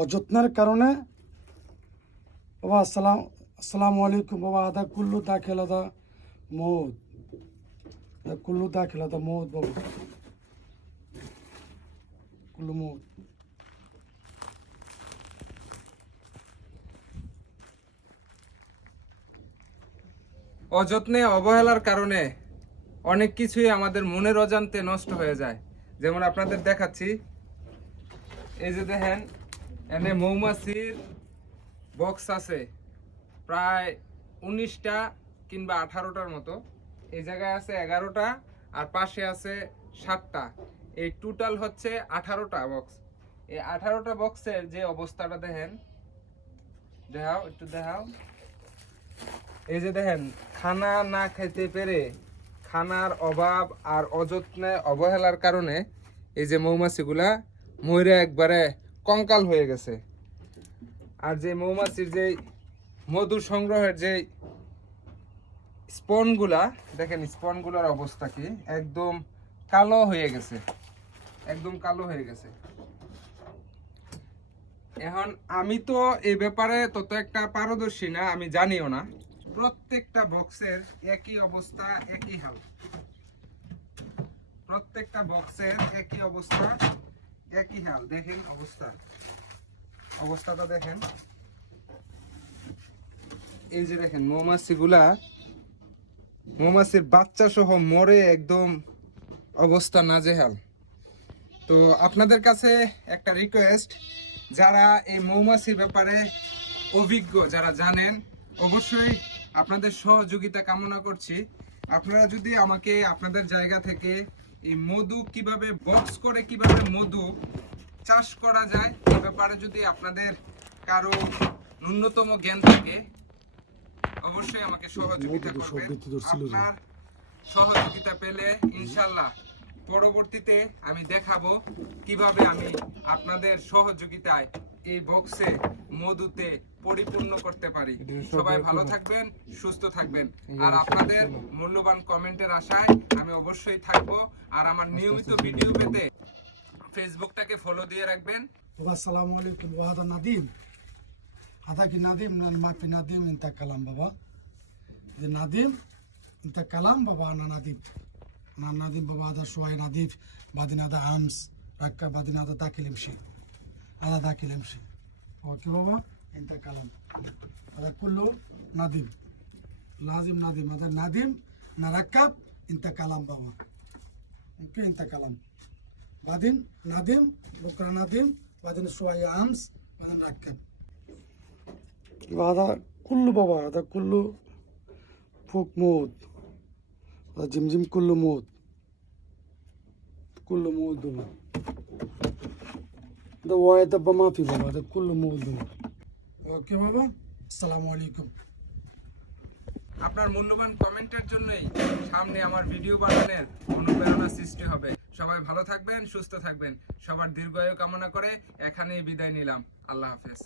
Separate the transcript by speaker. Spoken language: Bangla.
Speaker 1: অযত্নের কারণে বাবা, আসসালাম, আসসালামু আলাইকুম বাবা, আদা কুল্লু দা খেলাদা মৌদ। কুল্লু দা খেলাদা মৌদ বাবা। কুল্লু মৌদ।
Speaker 2: অযত্নে, অবহেলার কারণে অনেক কিছুই আমাদের মনের অজান্তে নষ্ট হয়ে যায়। যেমন আপনাদের দেখাচ্ছি, এই যে দেখেন এনে মৌমাছির বক্স আছে। প্রায় উনিশটা কিংবা আঠারোটার মতো। এই জায়গায় আছে এগারোটা আর পাশে আছে সাতটা। এই টোটাল হচ্ছে আঠারোটা বক্স এই আঠারোটা বক্সের যে অবস্থাটা দেখেন, দেখাও, একটু দেখাও। এই যে দেখেন, খানা না খাইতে পেরে খানার অভাব আর অযত্নে অবহেলার কারণে এই যে মৌমাছিগুলা ময়ূরে একবারে কঙ্কাল হয়ে গেছে। আর যে মৌমাছির যে মধু সংগ্রহের যে স্পনগুলা, দেখেন স্পনগুলোর অবস্থা কি? একদম কালো হয়ে গেছে। একদম কালো হয়ে গেছে। এখন আমি তো এই ব্যাপারে তত একটা পারদর্শী না, আমি জানিও না। প্রত্যেকটা বক্সের একই অবস্থা, একই হাল। প্রত্যেকটা বক্সের একই অবস্থা। একই হাল, দেখেন অবস্থা। অবস্থাটা দেখেন। এই যে দেখেন, মৌমাছিগুলা, মৌমাছির বাচ্চা সহ মরে একদম অবস্থা নাজেহাল। তো আপনাদের কাছে একটা রিকোয়েস্ট যারা এই মৌমাছির ব্যাপারে অভিজ্ঞ, যারা জানেন, অবশ্যই আপনাদের সহযোগিতা কামনা করছি। আপনারা যদি আমাকে আপনাদের জায়গা থেকে এই মধু কীভাবে বক্স করে কীভাবে মধু চাষ করা যায় এ ব্যাপারে যদি আপনাদের কারও ন্যূনতম জ্ঞান থাকে অবশ্যই আমাকে সহযোগিতা করবেন। আপনার সহযোগিতা পেলে ইনশাল্লাহ পরবর্তীতে আমি দেখাবো কীভাবে আমি আপনাদের সহযোগিতায় এই বক্সে মধুতে পরিপূর্ণ করতে পারি। সবাই ভালো থাকবেন সুস্থ থাকবেন। আর আপনাদের মূল্যবান কমেন্টের আশায় আমি অবশ্যই থাকব। আর আমার নিয়মিত ভিডিও পেতে ফেসবুকটাকে ফলো দিয়ে রাখবেন।
Speaker 1: আসসালামু আলাইকুম আদা নাদিম। আদা কি নাদিম না মাফি নাদিম ইন্তা কালাম বাবা। যে নাদিম ইন্তা কালাম বাবা না নাদিম। না নাদিম বাবা আদা সোয়াই নাদিফ বাদিন আদা আমস রাক্কা বাদিন আদা দাখিল আলাদা কিনেম সে। কি বাবা। এটা কালাম। আদা কুল্লু নাদিম। লাজিম নাদিম। আদা নাদিম না রাক্কাব ইন্তা কালাম বাবা। ওকে ইন্তা কালাম। বাদিন নাদিম বকরা নাদিম বাদিন সোয়াই আমস বাদিন রাক্কাব আদা কুল্লু বাবা আদা কুল্লু ফুক মুদ। আদা জিমজিম কুল্লু মুদ। কুল্লু মুদ দুবার মাফি বাবা, তো কুল্লু মুবুদ্দিন ওকে বাবা, আসসালামু আলাইকুম।
Speaker 2: আপনার মূল্যবান কমেন্টের জন্যই সামনে আমার ভিডিও বানানোর অনুপ্রেরণা সৃষ্টি হবে। সবাই ভালো থাকবেন, সুস্থ থাকবেন। সবার দীর্ঘায়ু কামনা করে এখানেই বিদায় নিলাম। আল্লাহ হাফেজ।